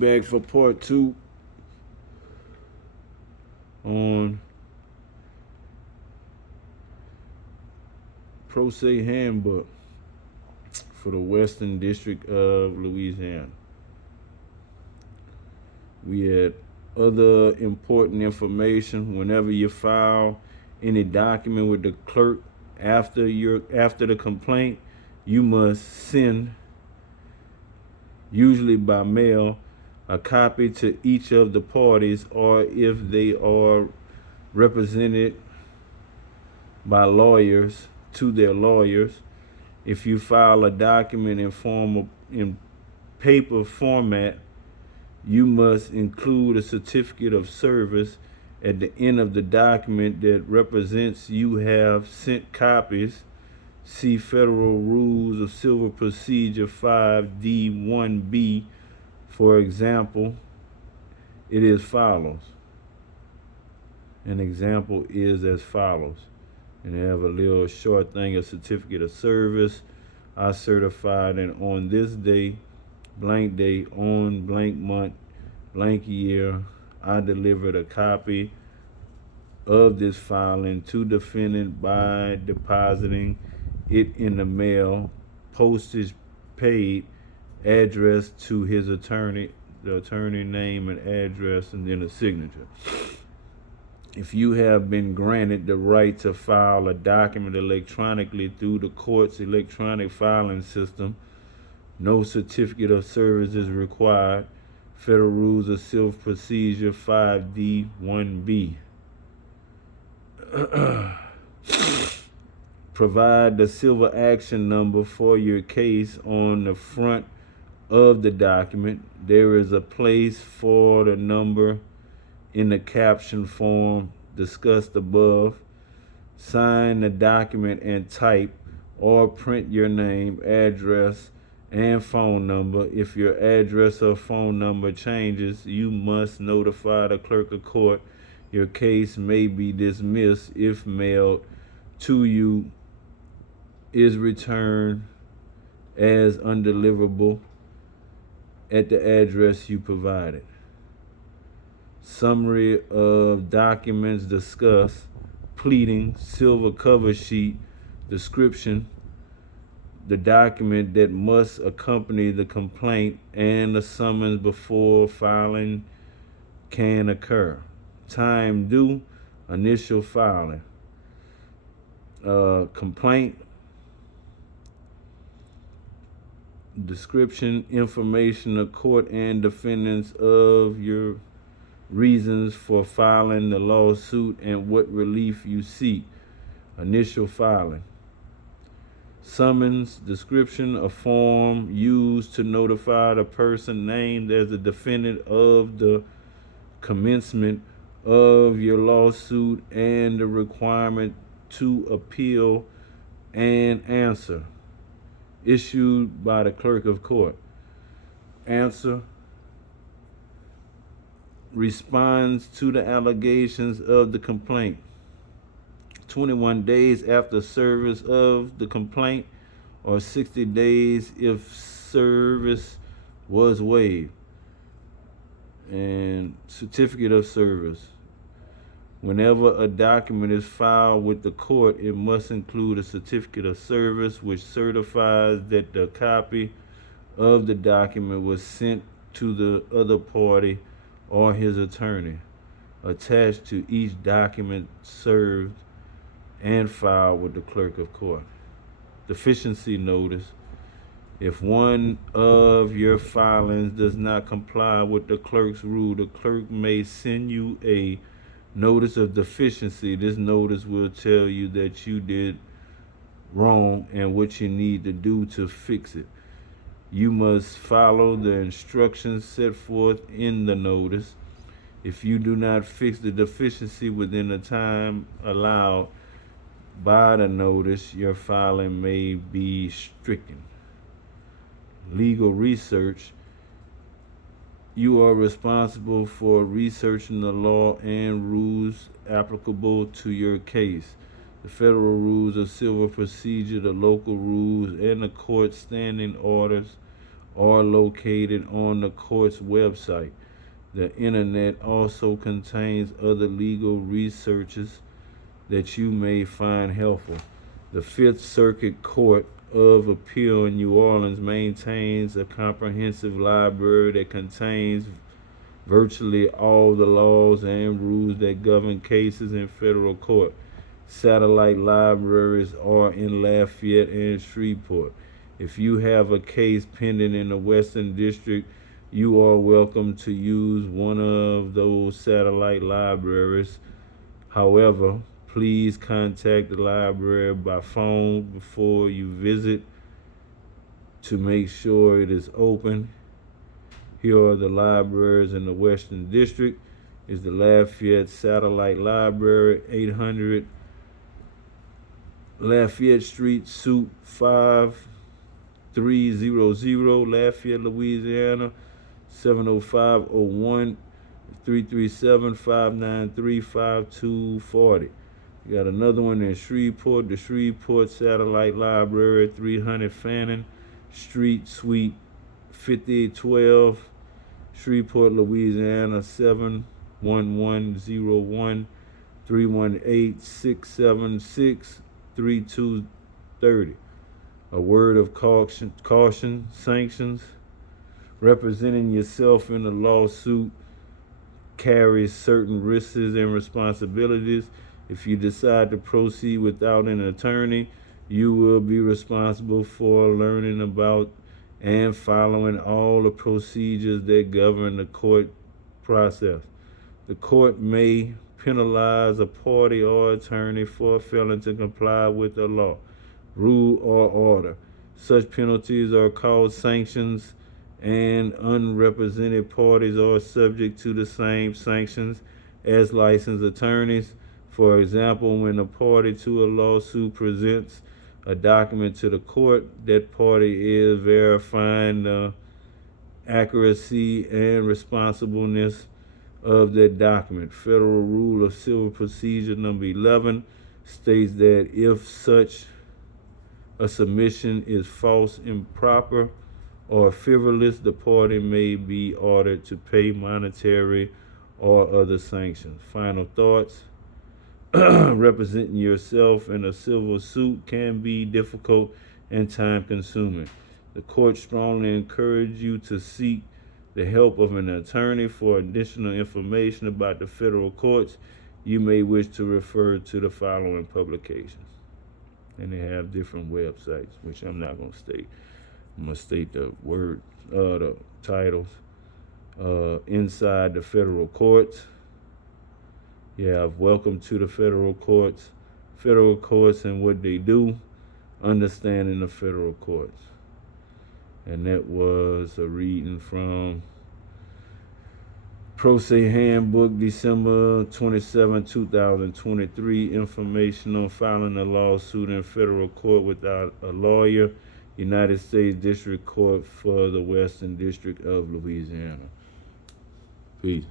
back for part 2 on Pro Se Handbook for the Western District of Louisiana. We had other important information. Whenever you file any document with the clerk after the complaint, you must send, usually by mail, a copy to each of the parties, or if they are represented by lawyers, to their lawyers. If you file a document in paper format, you must include a certificate of service at the end of the document that represents you have sent copies. See Federal Rules of Civil Procedure 5D1B. For example, it is follows. An example is as follows. And they have a little short thing, a certificate of service. I certified that on this day, blank date, on blank month, blank year, I delivered a copy of this filing to defendant by depositing it in the mail, postage paid, address to his attorney, the attorney name and address, and then a signature. If you have been granted the right to file a document electronically through the court's electronic filing system, no certificate of service is required. Federal Rules of Civil Procedure 5D1B. Provide the civil action number for your case on the front of the document. There is a place for the number in the caption form discussed above. Sign the document and type or print your name, address, and phone number. If your address or phone number changes, you must notify the clerk of court. Your case may be dismissed if mailed to you is returned as undeliverable at the address you provided. Summary of documents discussed: pleading, silver cover sheet, description, the document that must accompany the complaint, and the summons before filing can occur. Time due, initial filing. Complaint, description, information of court and defendants of your reasons for filing the lawsuit and what relief you seek. Initial filing. Summons, description, a form used to notify the person named as the defendant of the commencement of your lawsuit and the requirement to appeal and answer. Issued by the clerk of court. Answer responds to the allegations of the complaint. 21 days after service of the complaint, or 60 days if service was waived. And certificate of service. Whenever a document is filed with the court, it must include a certificate of service which certifies that the copy of the document was sent to the other party or his attorney. Attached to each document served and filed with the clerk of court. Deficiency notice. If one of your filings does not comply with the clerk's rule, the clerk may send you a notice of deficiency. This notice will tell you that you did wrong and what you need to do to fix it. You must follow the instructions set forth in the notice. If you do not fix the deficiency within the time allowed by the notice, your filing may be stricken. Legal research. You are responsible for researching the law and rules applicable to your case. The Federal Rules of Civil Procedure, the local rules, and the court standing orders are located on the court's website. The internet also contains other legal researches that you may find helpful. The Fifth Circuit Court of Appeal in New Orleans maintains a comprehensive library that contains virtually all the laws and rules that govern cases in federal court. Satellite libraries are in Lafayette and Shreveport. If you have a case pending in the Western District, you are welcome to use one of those satellite libraries. However, please contact the library by phone before you visit to make sure it is open. Here are the libraries in the Western District. Is the Lafayette Satellite Library, 800 Lafayette Street, Suite 5300, Lafayette, Louisiana, 70501, 337-593-5240. You got another one in Shreveport, the Shreveport Satellite Library, 300 Fannin Street, Suite 5012, Shreveport, Louisiana, 71101, 318-676-3230. A word of caution, sanctions. Representing yourself in a lawsuit carries certain risks and responsibilities. If you decide to proceed without an attorney, you will be responsible for learning about and following all the procedures that govern the court process. The court may penalize a party or attorney for failing to comply with a law, rule, or order. Such penalties are called sanctions, and unrepresented parties are subject to the same sanctions as licensed attorneys. For example, when a party to a lawsuit presents a document to the court, that party is verifying the accuracy and responsibleness of that document. Federal Rule of Civil Procedure number 11 states that if such a submission is false, improper, or frivolous, the party may be ordered to pay monetary or other sanctions. Final thoughts. Representing yourself in a civil suit can be difficult and time-consuming. The court strongly encourages you to seek the help of an attorney. For additional information about the federal courts, you may wish to refer to the following publications. And they have different websites, which I'm not going to state. I'm going to state the titles. Inside the federal courts. You have Welcome to the Federal Courts and what they do, Understanding the Federal Courts. And that was a reading from Pro Se Handbook, December 27, 2023, Informational, Filing a Lawsuit in Federal Court Without a Lawyer, United States District Court for the Western District of Louisiana. Peace.